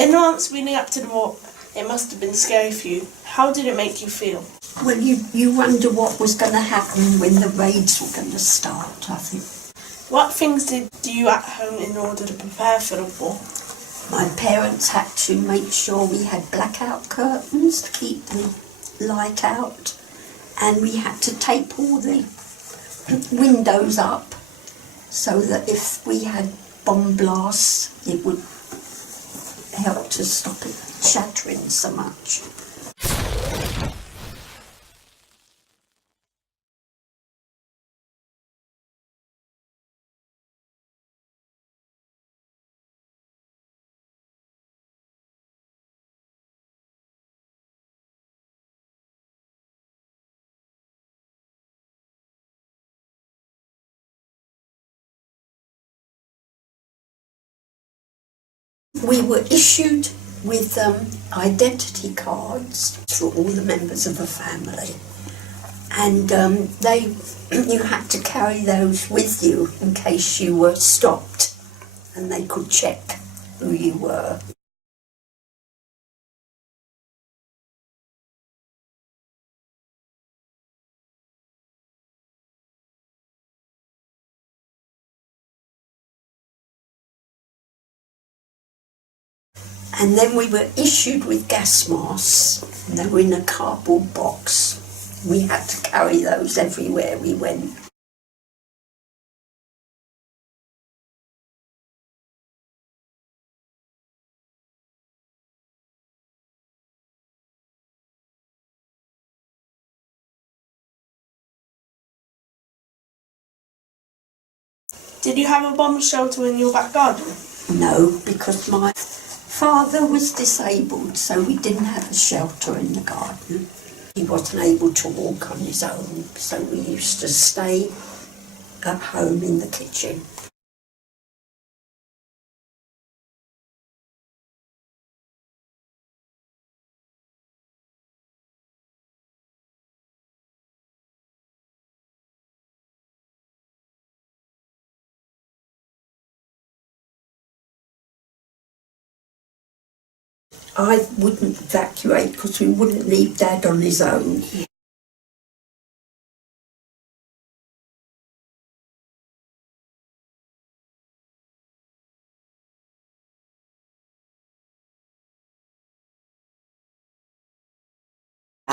In the months leading up to the war, it must have been scary for you. How did it make you feel? Well, you wonder what was going to happen when the raids were going to start, I think. What things did you at home in order to prepare for the war? My parents had to make sure we had blackout curtains to keep the light out, and we had to tape all the windows up so that if we had bomb blasts, it would help to stop it shattering so much. We were issued with identity cards for all the members of the family, and you had to carry those with you in case you were stopped, and they could check who you were. And then we were issued with gas masks, and they were in a cardboard box. We had to carry those everywhere we went. Did you have a bomb shelter in your back garden? No, because my father was disabled, so we didn't have a shelter in the garden. He wasn't able to walk on his own, so we used to stay at home in the kitchen. I wouldn't evacuate because we wouldn't leave Dad on his own.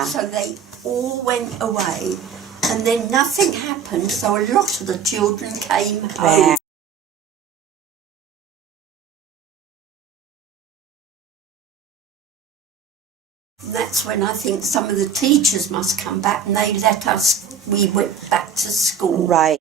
So they all went away, and then nothing happened, so a lot of the children came home. And that's when I think some of the teachers must come back, and they let us, we went back to school. Right.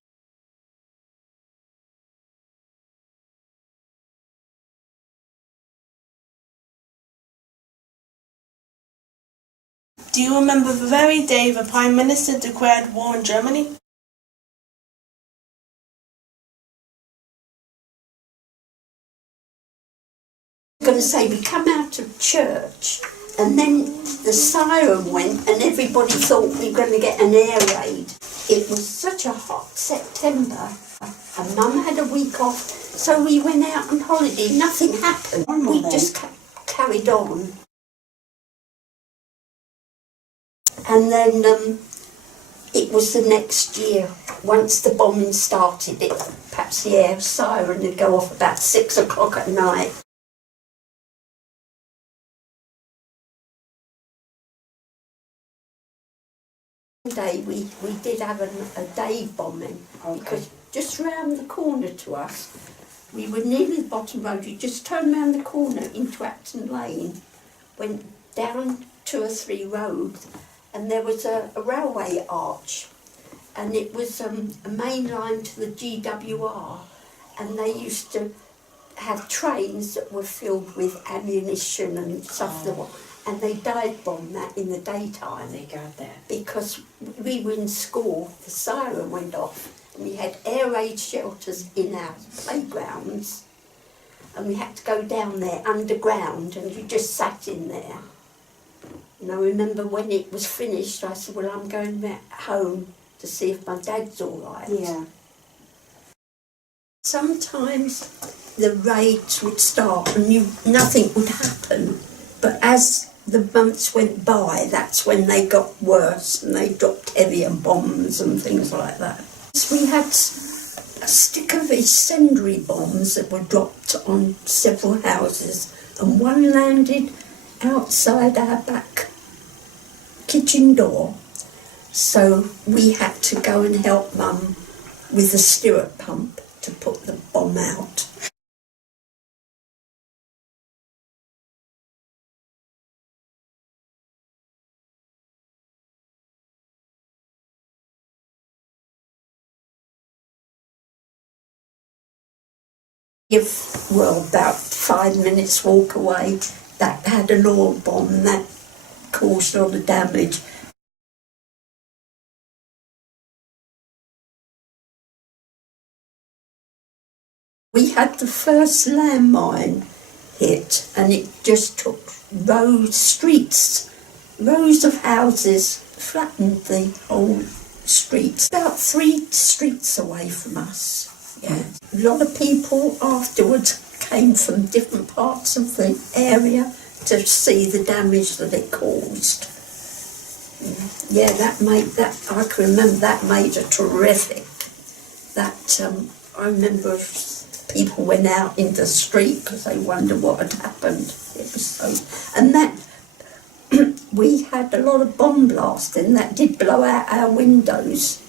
Do you remember the very day the Prime Minister declared war on Germany? I'm going to say we come out of church, and then the siren went, and everybody thought we were going to get an air raid. It was such a hot September, and Mum had a week off, so we went out on holiday. Nothing happened. We just carried on. And then it was the next year, once the bombing started, perhaps the air siren would go off about 6 o'clock at night. One day we did have a day bombing, because just round the corner to us, we were near the bottom road. You just turned round the corner into Acton Lane, went down 2 or 3 roads, and there was a railway arch, and it was a main line to the GWR, and they used to have trains that were filled with ammunition and stuff, and they dive bombed that in the daytime. They got that. Because we were in school, the siren went off, and we had air raid shelters in our playgrounds, and we had to go down there underground, and you just sat in there. And I remember when it was finished, I said, well, I'm going back home to see if my dad's all right. Yeah. Sometimes the raids would start and nothing would happen, but as the months went by, that's when they got worse and they dropped heavier bombs and things like that. We had a stick of incendiary bombs that were dropped on several houses, and one landed outside our back kitchen door, so we had to go and help Mum with the stirrup pump to put the bomb out. About 5 minutes walk away, that had an oil bomb that caused all the damage. We had the first landmine hit, and it just took rows of houses, flattened the whole street. About 3 streets away from us. Yeah. A lot of people afterwards came from different parts of the area to see the damage that it caused. Yeah, I can remember that made it terrific. I remember people went out in the street because they wondered what had happened. It was so, and that we had a lot of bomb blasting that did blow out our windows.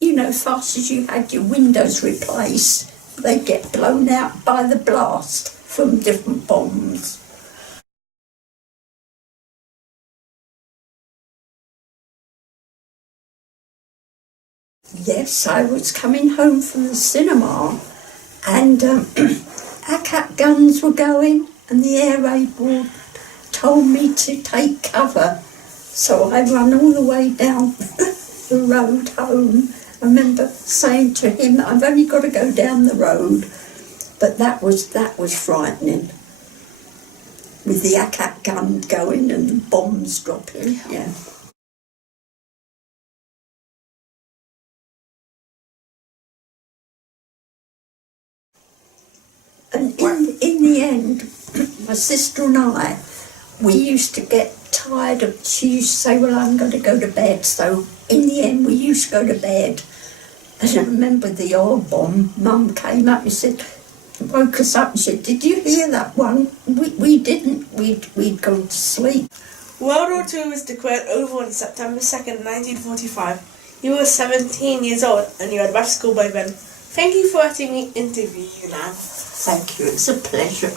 You know, fast as you had your windows replaced, they get blown out by the blast from different bombs. Yes, I was coming home from the cinema, and ACAT guns were going, and the air raid board told me to take cover. So I ran all the way down the road home. I remember saying to him, I've only got to go down the road. But that was frightening. With the ACAT gun going and bombs dropping, yeah. And in the end, my sister and I, we used to get tired of, she used to say, well, I'm going to go to bed. So in the end, we used to go to bed. And I remember the oil bomb, Mum came up and said, woke us up and said, did you hear that one? We didn't, we'd gone to sleep. World War II was declared over on September 2nd, 1945. You were 17 years old and you had left school by then. Thank you for letting me interview you now. Thank you, it's a pleasure.